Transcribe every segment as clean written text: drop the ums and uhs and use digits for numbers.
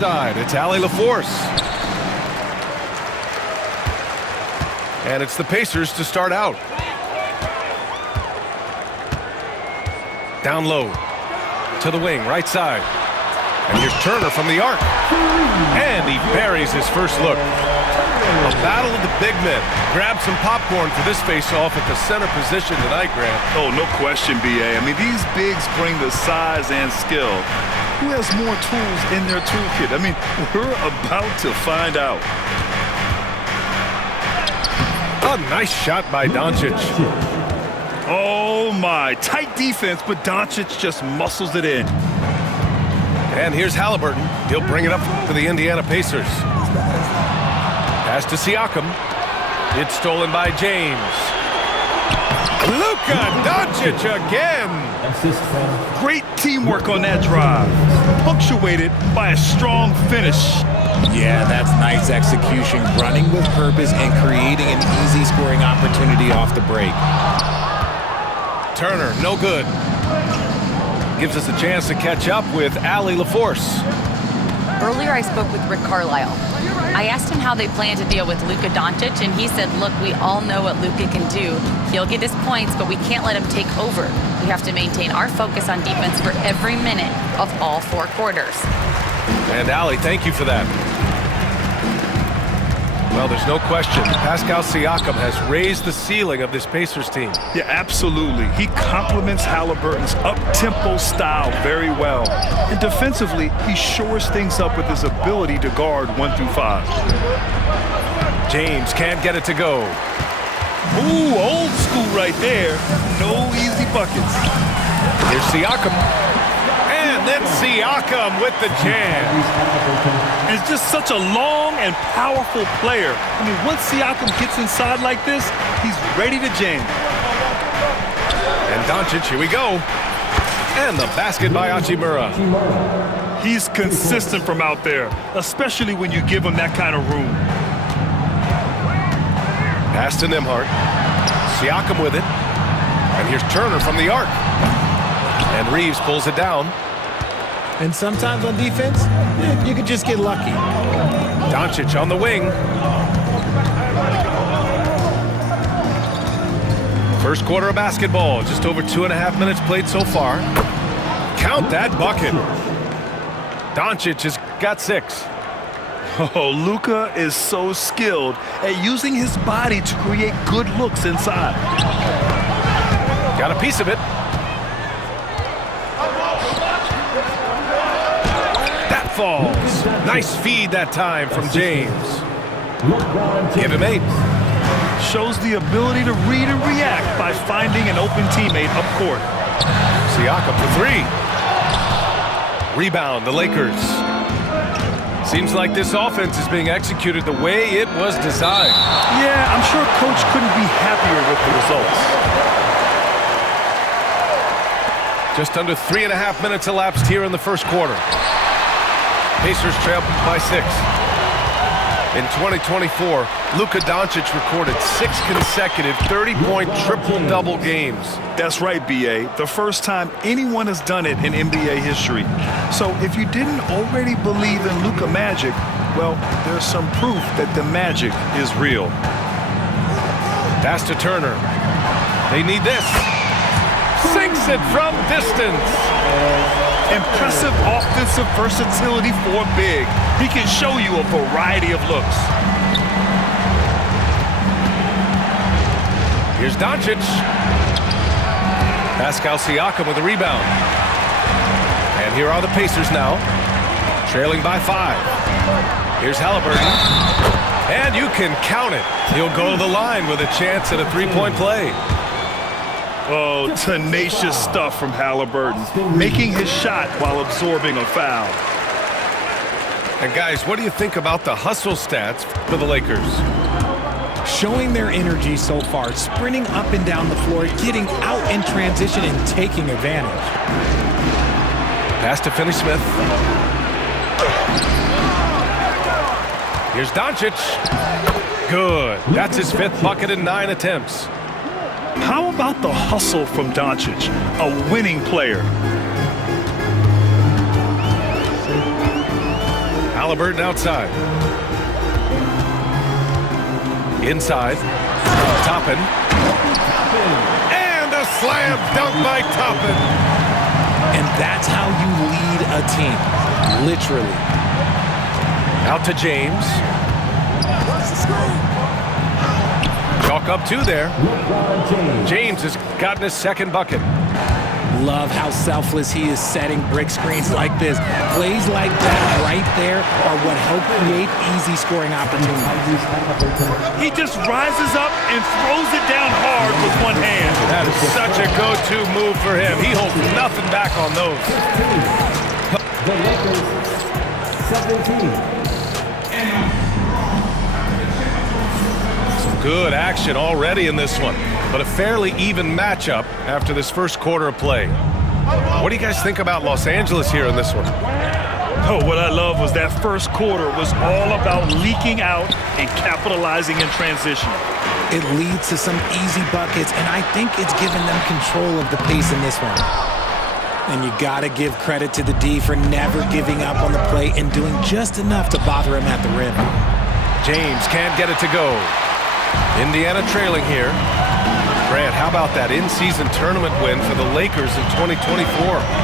Side, it's Allie LaForce. And it's the Pacers to start out. Down low to the wing, right side. And here's Turner from the arc. And he buries his first look. A battle of the big men. Grab some popcorn for this face-off at the center position tonight, Grant. Oh, no question, B.A. I mean, these bigs bring the size and skill. Who has more tools in their toolkit? I mean, we're about to find out. A nice shot by Doncic. Oh, my. Tight defense, but Doncic just muscles it in. And here's Halliburton. He'll bring it up for the Indiana Pacers. Pass to Siakam. It's stolen by James. Luka Doncic again. Great teamwork on that drive. Punctuated by a strong finish. Yeah, that's nice execution. Running with purpose and creating an easy scoring opportunity off the break. Turner, no good. Gives us a chance to catch up with Allie LaForce. Earlier I spoke with Rick Carlisle. I asked him how they plan to deal with Luka Doncic, and he said, look, we all know what Luka can do. He'll get his points, but we can't let him take over. We have to maintain our focus on defense for every minute of all 4 quarters. And Allie, thank you for that. Well, there's no question. Pascal Siakam has raised the ceiling of this Pacers team. Yeah, absolutely. He complements Halliburton's up-tempo style very well. And defensively, he shores things up with his ability to guard 1 through 5. James can't get it to go. Ooh, old school right there. No easy buckets. Here's Siakam. And then Siakam with the jam. It's just such a long and powerful player. I mean, once Siakam gets inside like this, he's ready to jam. And Doncic, here we go. And the basket by Hachimura. He's consistent from out there, especially when you give him that kind of room. Pass to Nembhard. Siakam with it. And here's Turner from the arc. And Reeves pulls it down. And sometimes on defense, you could just get lucky. Doncic on the wing. First quarter of basketball. Just over 2.5 minutes played so far. Count that bucket. Doncic has got 6. Oh, Luka is so skilled at using his body to create good looks inside. Got a piece of it. That falls. Nice feed that time from James. Give him 8. Shows the ability to read and react by finding an open teammate up court. Siakam for 3. Rebound, the Lakers. Seems like this offense is being executed the way it was designed. Yeah, I'm sure Coach couldn't be happier with the results. Just under 3.5 minutes elapsed here in the first quarter. Pacers trail by 6. In 2024, Luka Doncic recorded 6 consecutive 30-point triple-double games. That's right, B.A. The first time anyone has done it in NBA history. So if you didn't already believe in Luka magic, well, there's some proof that the magic is real. Pass to Turner. They need this. Sinks it from distance. Impressive offensive versatility for a big. He can show you a variety of looks. Here's Doncic. Pascal Siakam with a rebound. And here are the Pacers now, trailing by 5. Here's Halliburton. And you can count it. He'll go to the line with a chance at a 3-point play. Oh, tenacious stuff from Halliburton, making his shot while absorbing a foul. And guys, what do you think about the hustle stats for the Lakers? Showing their energy so far, sprinting up and down the floor, getting out in transition and taking advantage. Pass to Finney-Smith. Here's Doncic. Good. That's his 5th bucket in 9 attempts. How about the hustle from Doncic, a winning player? Halliburton outside. Inside. Toppin. And a slam dunk by Toppin. And that's how you lead a team, literally. Out to James. Chalk up two there. James has gotten his second bucket. Love how selfless he is setting brick screens like this. Plays like that right there are what help create easy scoring opportunities. He just rises up and throws it down hard with one hand. That is such a go-to move for him. He holds nothing back on those. The Lakers, 17. Some good action already in this one, but a fairly even matchup after this first quarter of play. What do you guys think about Los Angeles here in this one? Oh, what I love was that first quarter was all about leaking out and capitalizing in transition. It leads to some easy buckets, and I think it's given them control of the pace in this one. And you gotta give credit to the D for never giving up on the play and doing just enough to bother him at the rim. James can't get it to go. Indiana trailing here. Grant, how about that in-season tournament win for the Lakers in 2024?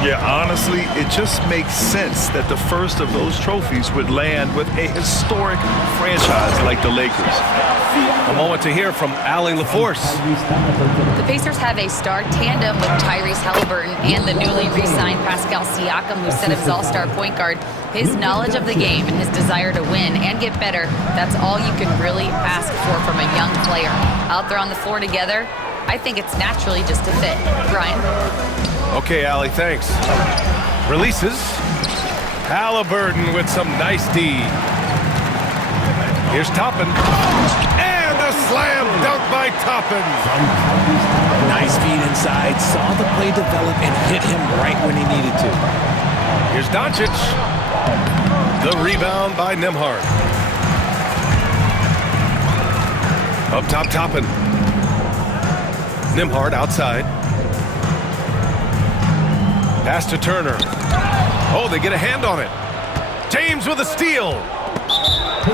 Yeah, honestly, it just makes sense that the first of those trophies would land with a historic franchise like the Lakers. A moment to hear from Allie LaForce. The Pacers have a star tandem with Tyrese Halliburton and the newly re-signed Pascal Siakam, who set up his all-star point guard. His knowledge of the game and his desire to win and get better, that's all you can really ask for from a young player. Out there on the floor together, I think it's naturally just a fit. Brian? Okay, Allie, thanks. Releases. Halliburton with some nice D. Here's Toppin. And a slam dunk by Toppin. Nice feed inside, saw the play develop and hit him right when he needed to. Here's Doncic. The rebound by Nembhard. Up top, Toppin. Nembhard outside. Pass to Turner. Oh, they get a hand on it. James with a steal.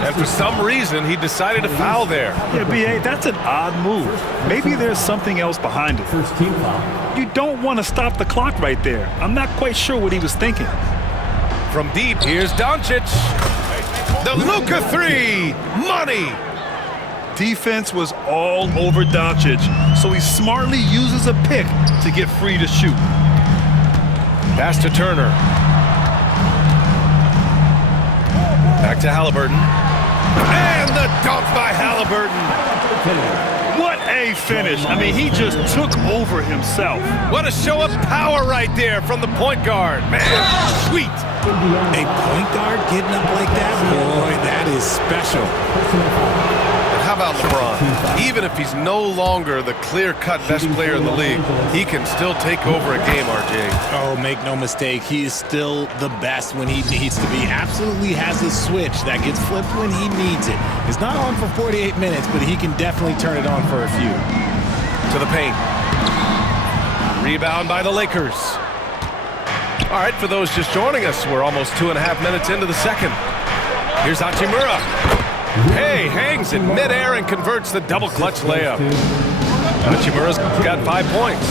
And for some reason, he decided to foul there. Yeah, B.A., that's an odd move. Maybe there's something else behind it. First team foul. You don't want to stop the clock right there. I'm not quite sure what he was thinking. From deep, here's Doncic. The Luka three. Money. Defense was all over Doncic, so he smartly uses a pick to get free to shoot. Pass to Turner. Back to Halliburton. And the dunk by Halliburton. What a finish. I mean, he just took over himself. What a show of power right there from the point guard. Man, sweet. A point guard getting up like that? Boy, that is special. How about LeBron? Even if he's no longer the clear-cut best player in the league, he can still take over a game, RJ. Oh, make no mistake, he is still the best when he needs to be. Absolutely has a switch that gets flipped when he needs it. It's not on for 48 minutes, but he can definitely turn it on for a few. To the paint. Rebound by the Lakers. All right, for those just joining us, we're almost 2.5 minutes into the second. Here's Hachimura. Hey, hangs in midair and converts the double clutch layup. Hachimura's got 5 points.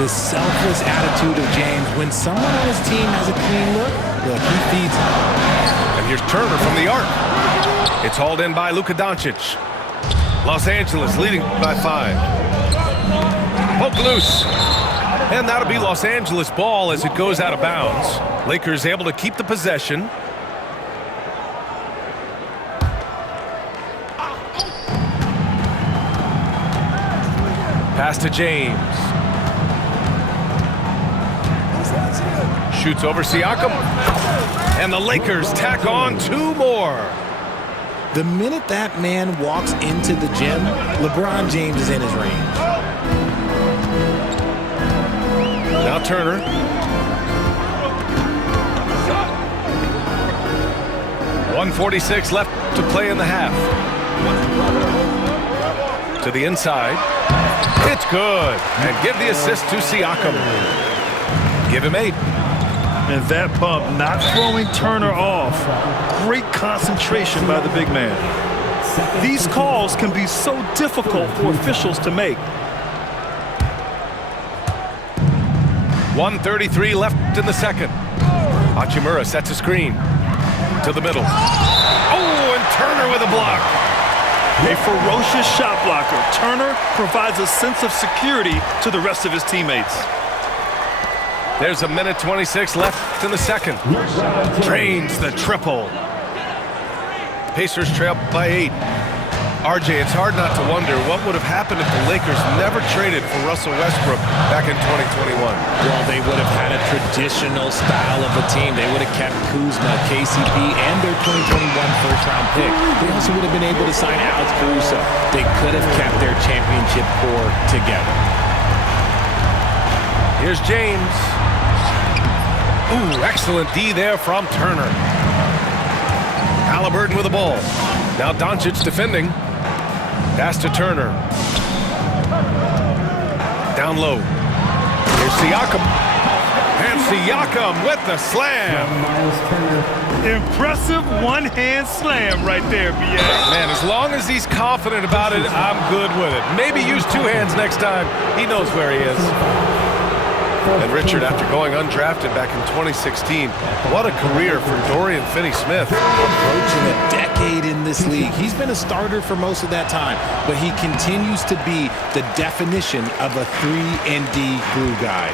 The selfless attitude of James. When someone on his team has a clean look, he feeds him. And here's Turner from the arc. It's hauled in by Luka Doncic. Los Angeles leading by 5. Poke loose. And that'll be Los Angeles ball as it goes out of bounds. Lakers able to keep the possession. Pass to James. Shoots over Siakam. And the Lakers tack on 2 more. The minute that man walks into the gym, LeBron James is in his range. Now Turner. .146 left to play in the half. To the inside. It's good. And give the assist to Siakam. Give him 8. And that pump not throwing Turner off great concentration by the big man. These calls can be so difficult for officials to make. 1:33 left in the second. Hachimura sets a screen to the middle. Oh, and Turner with a block. A ferocious shot blocker. Turner provides a sense of security to the rest of his teammates. There's a minute 26 left in the second. Drains the triple. Pacers trail by 8. RJ, it's hard not to wonder what would have happened if the Lakers never traded for Russell Westbrook back in 2021. Well, they would have had a traditional style of a team. They would have kept Kuzma, KCP, and their 2021 first-round pick. They also would have been able to sign Alex Caruso. They could have kept their championship core together. Here's James. Ooh, excellent D there from Turner. Halliburton with the ball. Now Doncic defending. Pass to Turner. Down low. Here's Siakam. And Siakam with the slam. Impressive one-hand slam right there, B.A. Man, as long as he's confident about it, I'm good with it. Maybe use two hands next time. He knows where he is. And Richard, after going undrafted back in 2016, what a career for Dorian Finney-Smith. Approaching a decade in this league. He's been a starter for most of that time, but he continues to be the definition of a 3-and-D glue guy.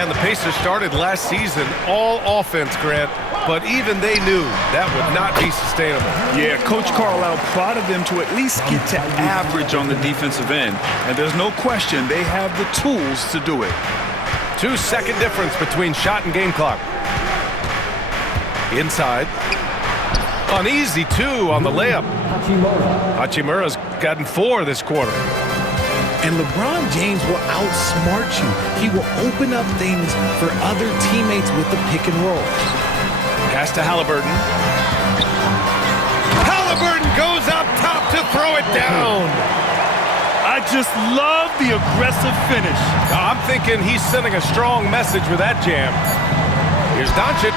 And the Pacers started last season all offense, Grant, but even they knew that would not be sustainable. Yeah, Coach Carlisle prodded them to at least get to average on the defensive end. And there's no question they have the tools to do it. 2-second difference between shot and game clock. Inside. An easy 2 on the layup. Hachimura's gotten 4 this quarter. And LeBron James will outsmart you. He will open up things for other teammates with the pick and roll. Pass to Halliburton. Halliburton goes up top to throw it down. I just love the aggressive finish. I'm thinking he's sending a strong message with that jam. Here's Doncic.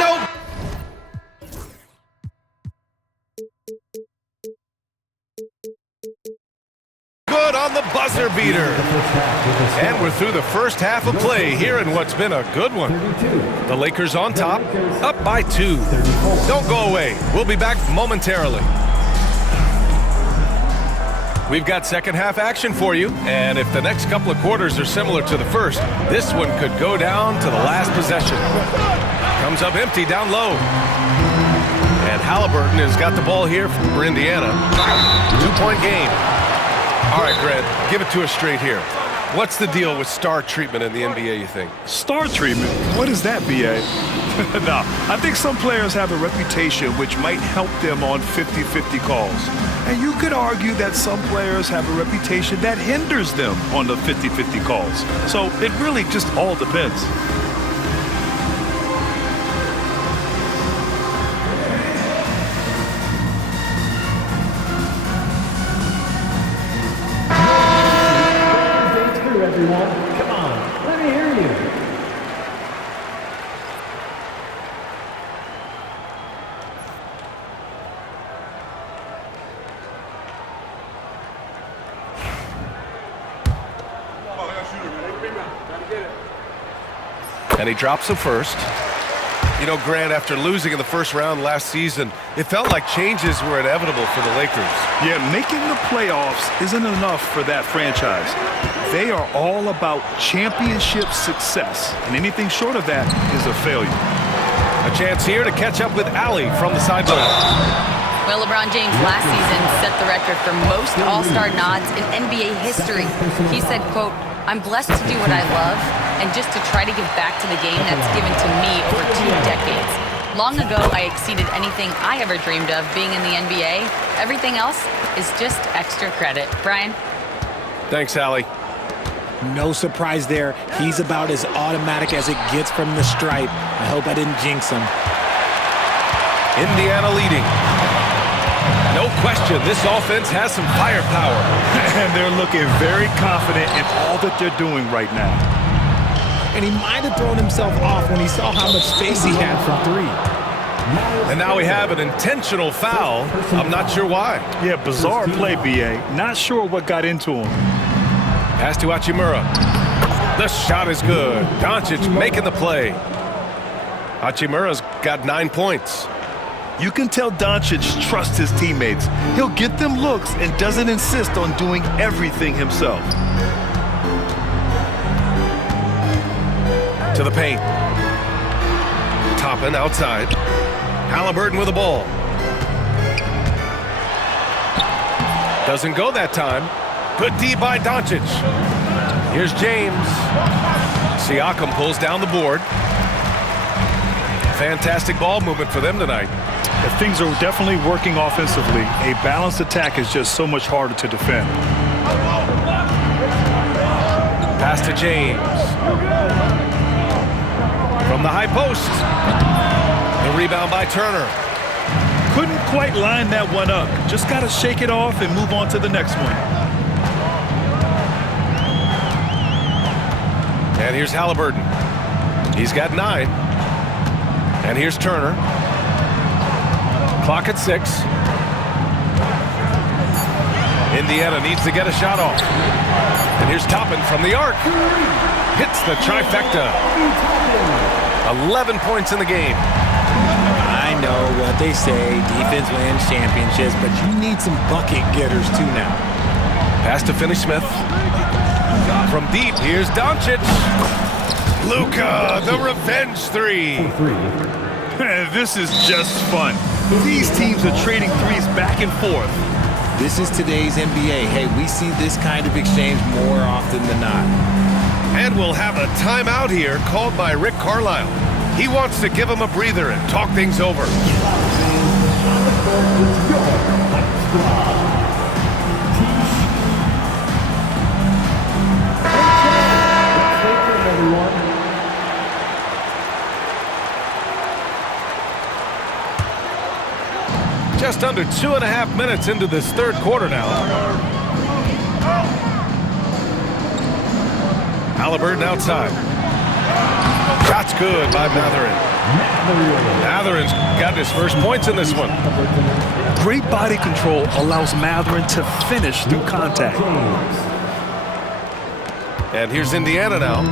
Nope. Good on the buzzer beater. And we're through the first half of play here in what's been a good one. The Lakers on top, up by 2. Don't go away. We'll be back momentarily. We've got second half action for you, and if the next couple of quarters are similar to the first, this one could go down to the last possession. Comes up empty down low. And Halliburton has got the ball here for Indiana. 2-point game. All right, Grant, give it to us straight here. What's the deal with star treatment in the NBA, you think? Star treatment? What is that, B.A.? No, I think some players have a reputation which might help them on 50-50 calls. And you could argue that some players have a reputation that hinders them on the 50-50 calls. So it really just all depends. Everyone, come on, let me hear you. And he drops the first. You know, Grant, after losing in the first round last season, it felt like changes were inevitable for the Lakers. Yeah, making the playoffs isn't enough for that franchise. They are all about championship success, and anything short of that is a failure. A chance here to catch up with Allie from the sideline. Well, LeBron James last season set the record for most All-Star nods in NBA history. He said, quote, "I'm blessed to do what I love and just to try to give back to the game that's given to me over 2 decades. Long ago, I exceeded anything I ever dreamed of being in the NBA. Everything else is just extra credit." Brian? Thanks, Allie. No surprise there. He's about as automatic as it gets from the stripe. I hope I didn't jinx him. Indiana leading. No question, this offense has some firepower. And they're looking very confident in all that they're doing right now. And he might have thrown himself off when he saw how much space he had from 3. And now we have an intentional foul. I'm not sure why. Yeah, bizarre play, B.A. Not sure what got into him. Pass to Hachimura. The shot is good. Doncic making the play. Hachimura's got 9 points. You can tell Doncic trusts his teammates. He'll get them looks and doesn't insist on doing everything himself. To the paint. Toppin outside. Halliburton with the ball. Doesn't go that time. Good D by Doncic. Here's James. Siakam pulls down the board. Fantastic ball movement for them tonight. Things are definitely working offensively. A balanced attack is just so much harder to defend. Pass to James. From the high post. The rebound by Turner. Couldn't quite line that one up. Just got to shake it off and move on to the next one. And here's Halliburton. He's got 9. And here's Turner. Clock at 6. Indiana needs to get a shot off. And here's Toppin from the arc. Hits the trifecta. 11 points in the game. I know what they say, defense wins championships, but you need some bucket getters too now. Pass to Finney-Smith. From deep, here's Doncic. Luka, the revenge 3. This is just fun. These teams are trading threes back and forth. This is today's NBA. Hey, we see this kind of exchange more often than not. And we'll have a timeout here called by Rick Carlisle. He wants to give him a breather and talk things over. Just under 2.5 minutes into this third quarter now. Halliburton outside. Shot's good by Matherin. Matherin's got his first points in this one. Great body control allows Matherin to finish through contact. And here's Indiana now.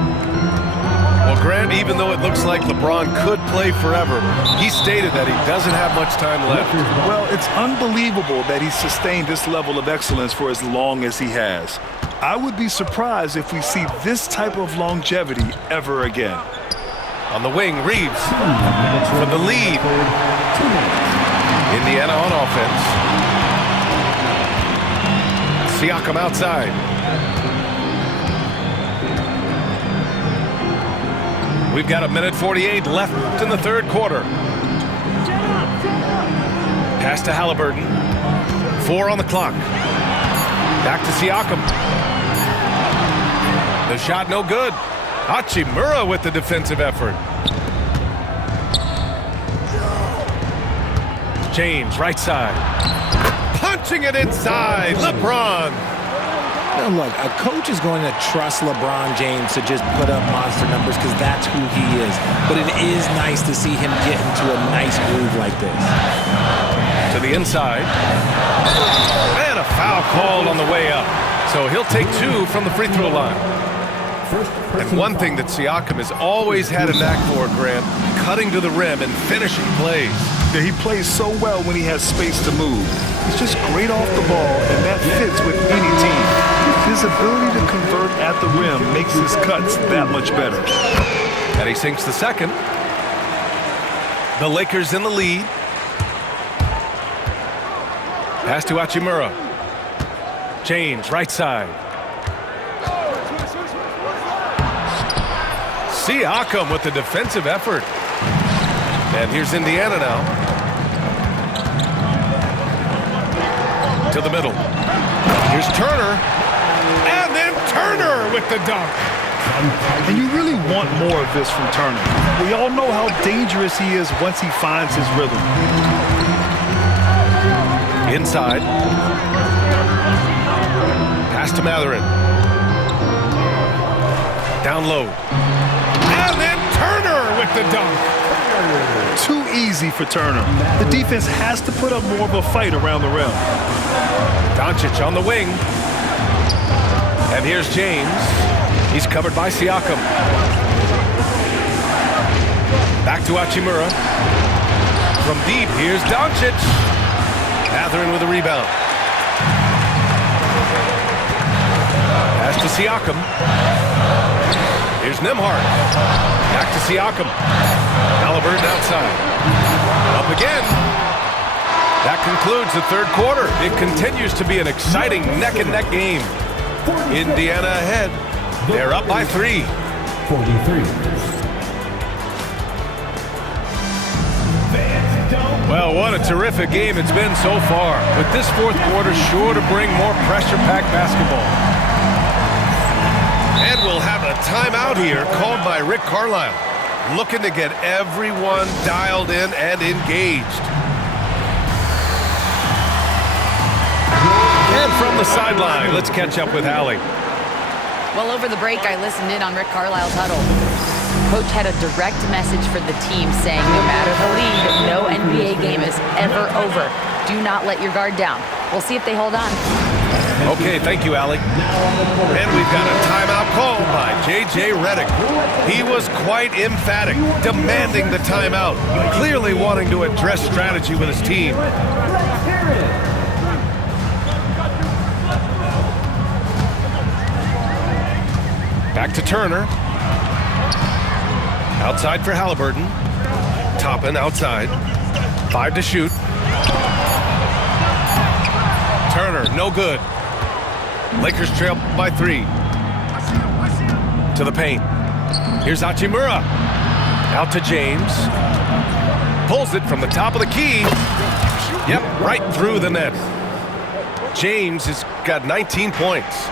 Well, Grant, even though it looks like LeBron could play forever, he stated that he doesn't have much time left. Well, it's unbelievable that he's sustained this level of excellence for as long as he has. I would be surprised if we see this type of longevity ever again. On the wing, Reeves for the lead. Indiana on offense. Siakam outside. We've got 1:48 left in the third quarter. Pass to Halliburton. 4 on the clock. Back to Siakam. The shot no good. Hachimura with the defensive effort. James, right side. Punching it inside. LeBron. Now look, a coach is going to trust LeBron James to just put up monster numbers because that's who he is. But it is nice to see him get into a nice groove like this. To the inside. And a foul called on the way up. So he'll take 2 from the free throw line. And one thing that Siakam has always had a knack for, Grant, cutting to the rim and finishing plays. Yeah, he plays so well when he has space to move. He's just great off the ball, and that fits with any team. His ability to convert at the rim makes his cuts that much better. And he sinks the second. The Lakers in the lead. Pass to Hachimura. James, right side. Siakam with the defensive effort. And here's Indiana now. To the middle. Here's Turner. And then Turner with the dunk. And you really want more of this from Turner. We all know how dangerous he is once he finds his rhythm. Inside. Pass to Matherin. Down low. And then Turner with the dunk. Too easy for Turner. The defense has to put up more of a fight around the rim. Doncic on the wing. And here's James. He's covered by Siakam. Back to Hachimura. From deep, here's Doncic. Mathurin with a rebound. Pass to Siakam. Here's Nembhard. Back to Siakam. Halliburton outside. Up again. That concludes the third quarter. It continues to be an exciting neck-and-neck game. Indiana ahead. They're up by 3. 43. Well, what a terrific game it's been so far. But this fourth quarter sure to bring more pressure-packed basketball. And we'll have a timeout here called by Rick Carlisle, looking to get everyone dialed in and engaged. And from the sideline, let's catch up with Allie. Well, over the break, I listened in on Rick Carlisle's huddle. Coach had a direct message for the team saying no matter the lead, no NBA game is ever over. Do not let your guard down. We'll see if they hold on. Okay, thank you, Allie. And we've got a timeout called by J.J. Redick. He was quite emphatic, demanding the timeout, clearly wanting to address strategy with his team. Back to Turner. Outside for Halliburton. Toppin outside. 5 to shoot. Turner, no good. Lakers trail by 3. To the paint. Here's Hachimura. Out to James. Pulls it from the top of the key. Yep, right through the net. James has got 19 points.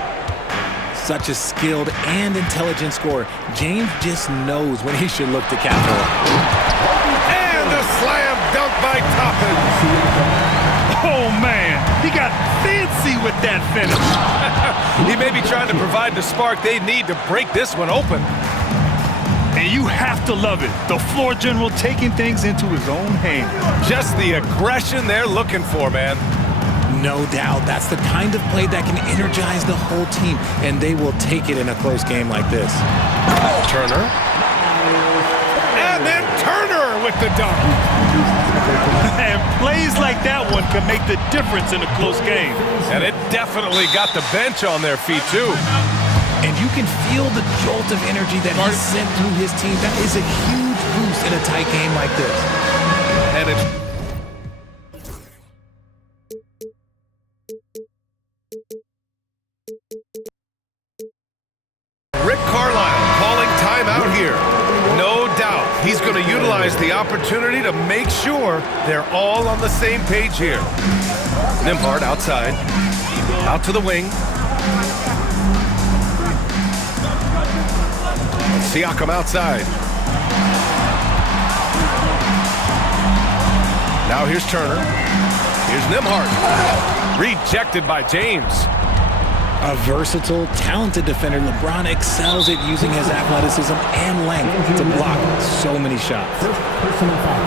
Such a skilled and intelligent scorer. James just knows when he should look to capitalize. And a slam dunk by Toppin. Oh, man. He got fancy with that finish. He may be trying to provide the spark they need to break this one open. And you have to love it. The floor general taking things into his own hands. Just the aggression they're looking for, man. No doubt. That's the kind of play that can energize the whole team, and they will take it in a close game like this. Turner. And then Turner with the dunk. And plays like that one can make the difference in a close game. And it definitely got the bench on their feet, too. And you can feel the jolt of energy that he sent through his team. That is a huge boost in a tight game like this. And it's Rick Carlisle calling timeout here. No doubt he's going to utilize the opportunity to make sure they're all on the same page here. Nembhard outside. Out to the wing. Siakam outside. Now here's Turner. Here's Nembhard. Rejected by James. A versatile, talented defender, LeBron excels at using his athleticism and length to block so many shots. First personal foul.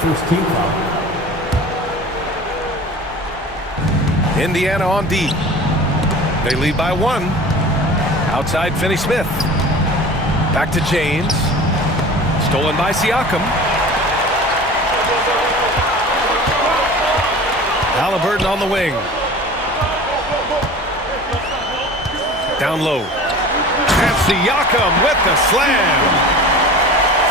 First team foul. Indiana on D. They lead by 1. Outside Finney-Smith. Back to James. Stolen by Siakam. Halliburton on the wing. Down low. And Siakam with the slam.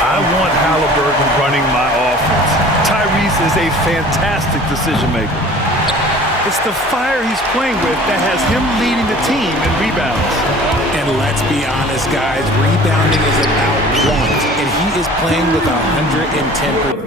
I want Halliburton running my offense. Tyrese is a fantastic decision maker. It's the fire he's playing with that has him leading the team in rebounds. And let's be honest, guys, rebounding is about want, and he is playing with 110%.